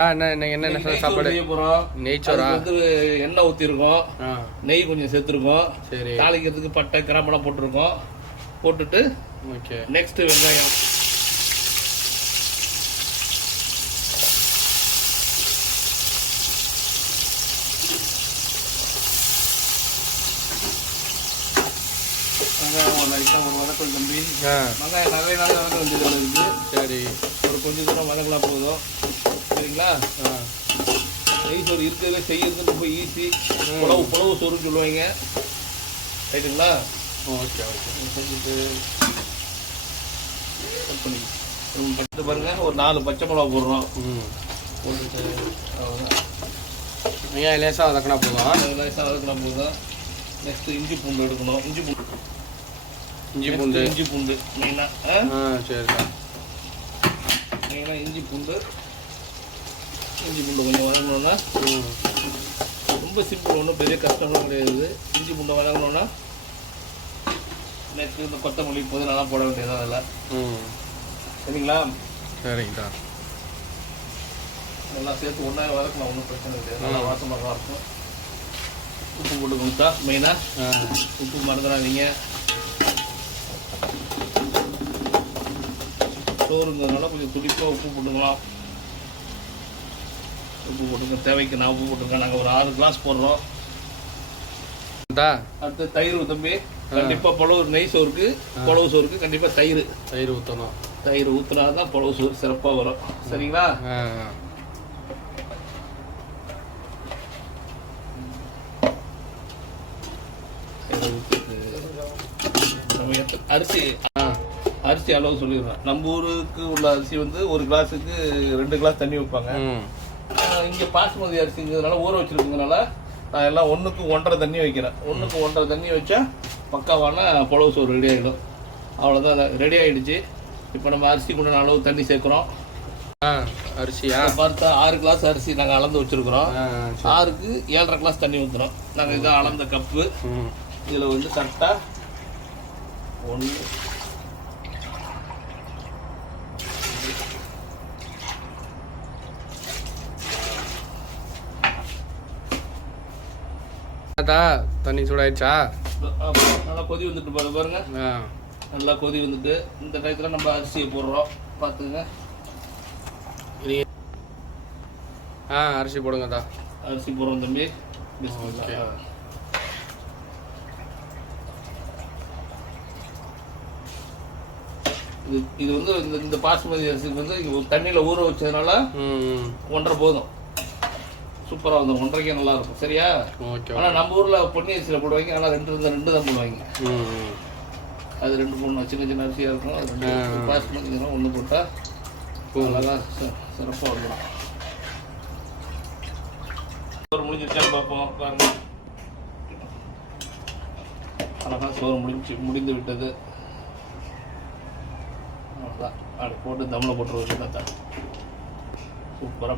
என்ன சாப்பாடு? நெய்ச்சோறா? எண்ணெய் ஊற்றிருக்கோம், நெய் கொஞ்சம் சேர்த்துருக்கோம், சரி, தாளிக்கிறதுக்கு பட்டை கிராம்பெல்லாம் போட்டிருக்கோம். போட்டுட்டு ஓகே, நெக்ஸ்ட் வெங்காயம். வெங்காயம் லைட்டாக ஒரு வதக்கம் தம்பி. வெங்காயம் நிறைய நாள் வதக்க வேண்டியது இருக்குது. சரி, ஒரு கொஞ்சம் தூரம் வதக்கலாம் போதும். சரிங்களா? நெய் சோறு இருக்கிறதுல செய்யறது ரொம்ப ஈஸி. புலவு சோறுன்னு சொல்லுவாங்க. ரைட்டுங்களா? Okay okay. செஞ்சுட்டு பட்டு பாருங்க, ஒரு 4 பச்சை மிளகா போடுறோம். போட்டுட்டு அவ்வளோதான். வெங்காயம் லேசாக வதக்கினா போதும். லேசாக வதக்கினா போதும். நெக்ஸ்ட்டு இஞ்சி பூண்டு எடுக்கணும். இஞ்சி பூண்டு மெயினாக. சரிக்கா. மெயினாக இஞ்சி பூண்டு கொஞ்சம் வதங்கணுன்னா ரொம்ப சிம்பிள், ஒன்றும் பெரிய கஷ்டம்லாம் கிடையாது. இஞ்சி பூண்டை வதங்கணுன்னா நெக்ஸ்ட்டு இந்த கொத்தமல்லி புதினாலாம் போட வேண்டியது அதில். சரிங்களா? சரிங்கக்கா. நல்லா சேர்த்து ஒன்றா வதக்கலாம், ஒன்றும் பிரச்சனை கிடையாது. நல்லா வாசமாக தான் இருக்கும். உப்பு போட்டுக்கோங்கக்கா. மெயினாக உப்பு மறந்துடாதீங்க. சோறுங்கிறதுனால கொஞ்சம் துடிப்பாக உப்பு போட்டுக்கலாம். உப்பு போட்டுங்க, தேவைக்கு நான் உப்பு போட்டுருக்கேன். நாங்கள் ஒரு 6 கிளாஸ் போடுறோம். அடுத்து தயிர் தம்பி. கண்டிப்பாக நெய் சோறுக்கு புலவு சோறுக்கு கண்டிப்பாக தயிர் ஊற்றணும். தயிர் ஊற்றினா தான் புலவு சோறு சிறப்பாக வரும். சரிங்களா? அரிசி அளவு சொல்லிடுறேன். நம்ம ஊருக்கு உள்ள அரிசி வந்து 1 கிளாஸுக்கு 2 கிளாஸ் தண்ணி வைப்பாங்க. இங்கே பாசுமதி அரிசிங்கிறதுனால ஊற வச்சிருக்கதுனால நான் எல்லாம் 1க்கு 1.5 தண்ணி வைக்கிறேன். 1க்கு 1.5 தண்ணி வச்சா பக்காவான புலவு சோறு ரெடி ஆகிடும். அவ்வளோதான், ரெடி ஆகிடுச்சு. இப்போ நம்ம அரிசி கூட அளவு தண்ணி சேர்க்குறோம். அரிசியா பார்த்தா 6 கிளாஸ் அரிசி நாங்கள் அளந்து வச்சுருக்குறோம். 6க்கு 7.5 கிளாஸ் தண்ணி ஊற்றுறோம். நாங்கள் இதான் அளந்த கப்பு. இதில் வந்து கரெக்டாக 1 தண்ணி சூடாயிடுச்சா? நல்லா கொதி வந்துட்டு பாருங்க. நல்லா கொதி வந்துட்டு இந்த டயத்தில் நம்ம அரிசியை போடுறோம். பார்த்துங்க. அரிசி போடுங்கதா. அரிசி போடுறோம் தம்பி. இது வந்து இந்த பாசுமதி அரிசிக்கு வந்து தண்ணியில் ஊற வச்சதுனால 1.5 போதும். சூப்பராக வந்துடும். 1.5 நல்லா இருக்கும். சரியா? ஆனால் நம்ம ஊரில் பொன்னி அரிசியில் போடுவாங்க. ஆனால் 2 தான் போடுவாங்க. அது 2 3 சின்ன சின்ன அரிசியாக இருக்கும். அது 2 பாசுமதி 1 போட்டால் நல்லா சிறப்பாக வந்துடும். சோறு முடிஞ்சிருச்சான்னு பார்ப்போம். பாருங்க, அழகாக சோறு முடிந்து விட்டது. அவ்வளோதான். அப்படி போட்டு தம்மில் போட்டுருவோம். சூப்பராக